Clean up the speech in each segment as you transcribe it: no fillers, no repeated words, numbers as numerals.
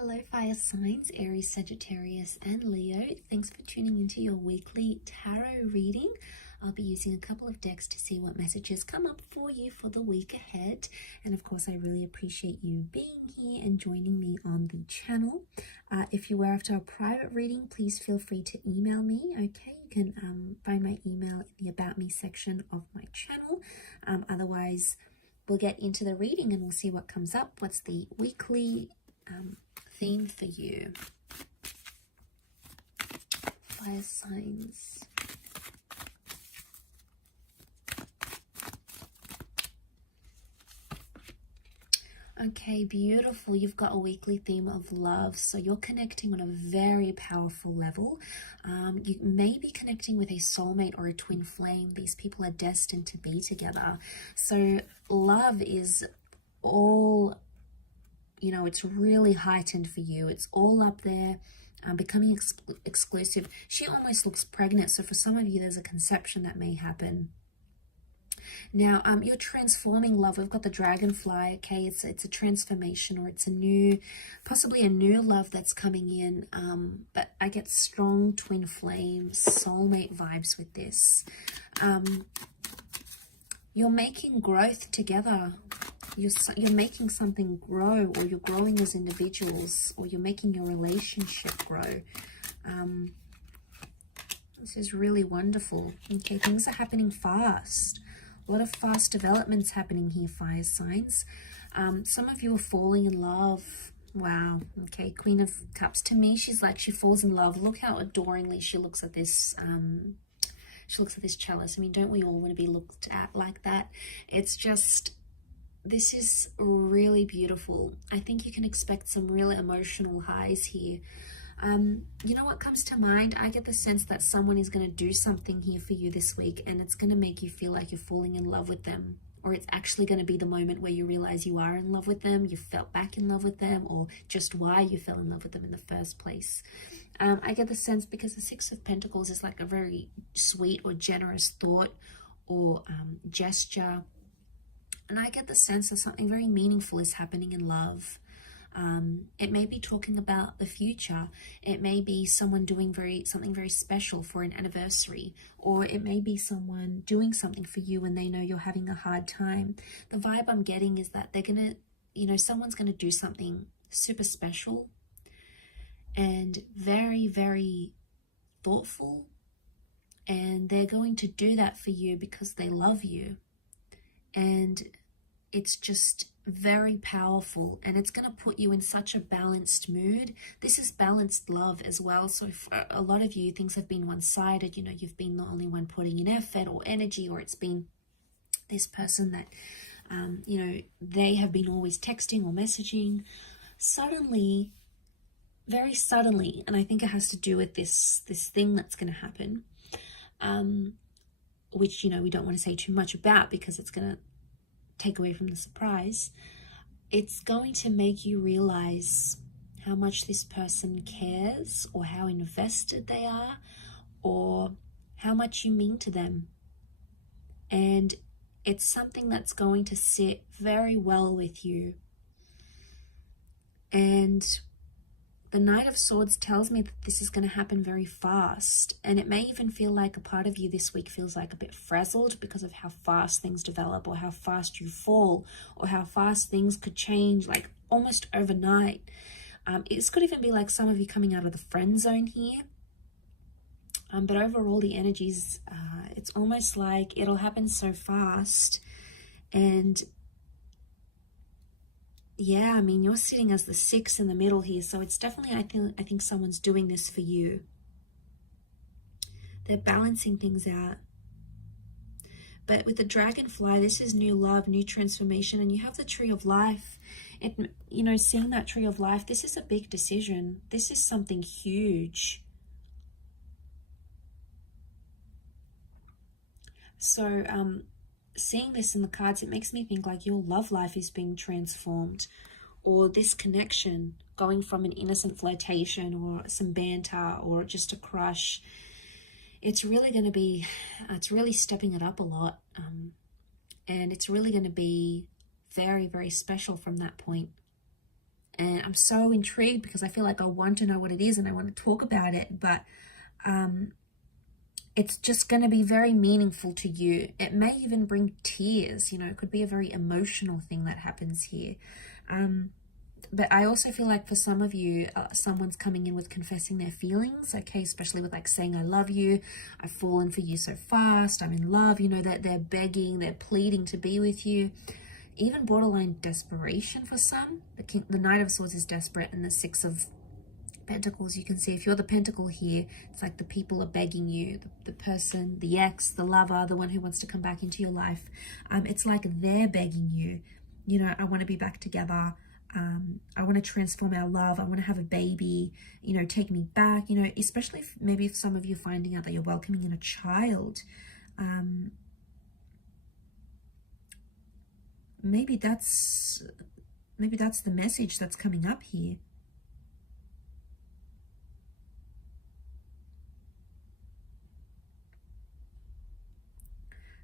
Hello fire signs, Aries, Sagittarius and Leo. Thanks for tuning into your weekly tarot reading. I'll be using a couple of decks to see what messages come up for you for the week ahead. And of course, I really appreciate you being here and joining me on the channel. If you were after a private reading, please feel free to email me, okay? You can find my email in the About Me section of my channel. Otherwise, we'll get into the reading and we'll see what comes up. What's the weekly theme for you? Fire signs. Okay, beautiful. You've got a weekly theme of love. So you're connecting on a very powerful level. You may be connecting with a soulmate or a twin flame. These people are destined to be together. So love is all, you know, it's really heightened for you. It's all up there, becoming exclusive. She almost looks pregnant. So for some of you, there's a conception that may happen. Now, you're transforming love. We've got the dragonfly, okay? It's a transformation, or it's a new, possibly a new love that's coming in. But I get strong twin flame, soulmate vibes with this. You're making growth together. You're making something grow, or you're growing as individuals, or you're making your relationship grow. This is really wonderful. Okay, things are happening fast. A lot of fast developments happening here, fire signs. Some of you are falling in love. Wow. Okay, Queen of Cups. To me, she's like, she falls in love. Look how adoringly she looks at this. She looks at this chalice. I mean, don't we all want to be looked at like that? It's just, this is really beautiful. I think you can expect some really emotional highs here. You know what comes to mind? I get the sense that someone is going to do something here for you this week, and it's going to make you feel like you're falling in love with them, or it's actually going to be the moment where you realize you are in love with them, you felt back in love with them, or just why you fell in love with them in the first place. I get the sense because the Six of Pentacles is like a very sweet or generous thought or gesture, and I get the sense that something very meaningful is happening in love. It may be talking about the future. It may be someone doing something very special for an anniversary, or it may be someone doing something for you when they know you're having a hard time. The vibe I'm getting is that they're gonna, you know, someone's gonna do something super special and very, very thoughtful, and they're going to do that for you because they love you. And it's just very powerful, and it's going to put you in such a balanced mood. This is balanced love as well. So for a lot of you, things have been one-sided. You know, you've been the only one putting in effort or energy, or it's been this person that, you know, they have been always texting or messaging. Suddenly, very suddenly, and I think it has to do with this thing that's going to happen, which, you know, we don't want to say too much about because it's going to take away from the surprise. It's going to make you realize how much this person cares, or how invested they are, or how much you mean to them. And it's something that's going to sit very well with you. And the Knight of Swords tells me that this is going to happen very fast, and it may even feel like a part of you this week feels like a bit frazzled because of how fast things develop, or how fast you fall, or how fast things could change like almost overnight. This could even be like some of you coming out of the friend zone here. But overall, the energies, it's almost like it'll happen so fast. And yeah, I mean, you're sitting as the 6 in the middle here, so it's definitely, I think someone's doing this for you. They're balancing things out. But with the dragonfly, this is new love, new transformation, and you have the tree of life. It, you know, seeing that tree of life, this is a big decision. This is something huge. So, seeing this in the cards, it makes me think like your love life is being transformed, or this connection going from an innocent flirtation or some banter or just a crush. It's really going to be, it's really stepping it up a lot, and it's really going to be very, very special from that point. And I'm so intrigued because I feel like I want to know what it is and I want to talk about it, but it's just going to be very meaningful to you. It may even bring tears, you know, it could be a very emotional thing that happens here. But I also feel like for some of you, someone's coming in with confessing their feelings, okay, especially with like saying, I love you, I've fallen for you so fast, I'm in love, you know, that they're begging, they're pleading to be with you. Even borderline desperation for some. The Knight of Swords is desperate, and the Six of Pentacles, you can see if you're the Pentacle here, it's like the people are begging you, the person, the ex, the lover, the one who wants to come back into your life. It's like they're begging you, you know, I want to be back together. I want to transform our love. I want to have a baby, you know, take me back, you know, especially if maybe if some of you finding out that you're welcoming in a child. Maybe that's the message that's coming up here.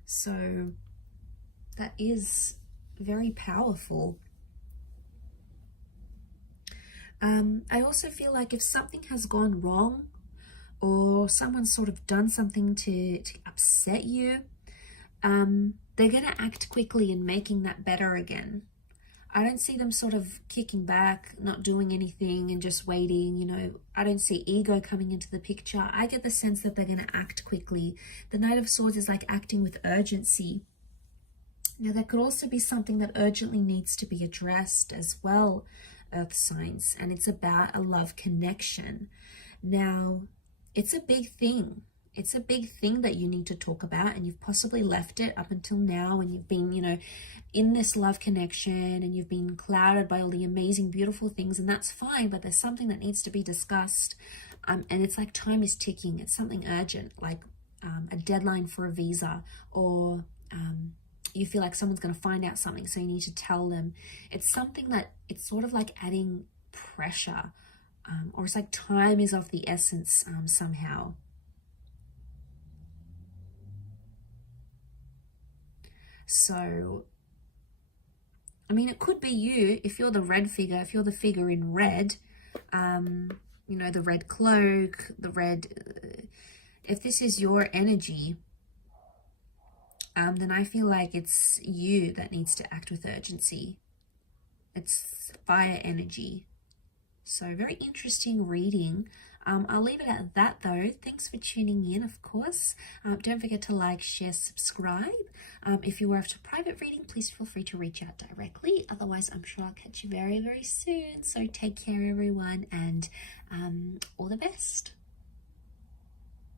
So that is very powerful. I also feel like if something has gone wrong or someone's sort of done something to upset you, they're going to act quickly in making that better again. I don't see them sort of kicking back, not doing anything and just waiting, you know. I don't see ego coming into the picture. I get the sense that they're going to act quickly. The Knight of Swords is like acting with urgency. Now, there could also be something that urgently needs to be addressed as well, Earth signs, and it's about a love connection. Now, it's a big thing. It's a big thing that you need to talk about, and you've possibly left it up until now, and you've been, you know, in this love connection, and you've been clouded by all the amazing, beautiful things, and that's fine, but there's something that needs to be discussed, and it's like time is ticking. It's something urgent, like a deadline for a visa, or you feel like someone's going to find out something, so you need to tell them. It's something that it's sort of like adding pressure, or it's like time is of the essence somehow. So, I mean, it could be you if you're the red figure, if you're the figure in red, you know, the red cloak, the red, if this is your energy, then I feel like it's you that needs to act with urgency. It's fire energy. So very interesting reading. I'll leave it at that though. Thanks for tuning in, of course. Don't forget to like, share, subscribe. If you are after private reading, please feel free to reach out directly. Otherwise, I'm sure I'll catch you very, very soon. So take care, everyone, and all the best.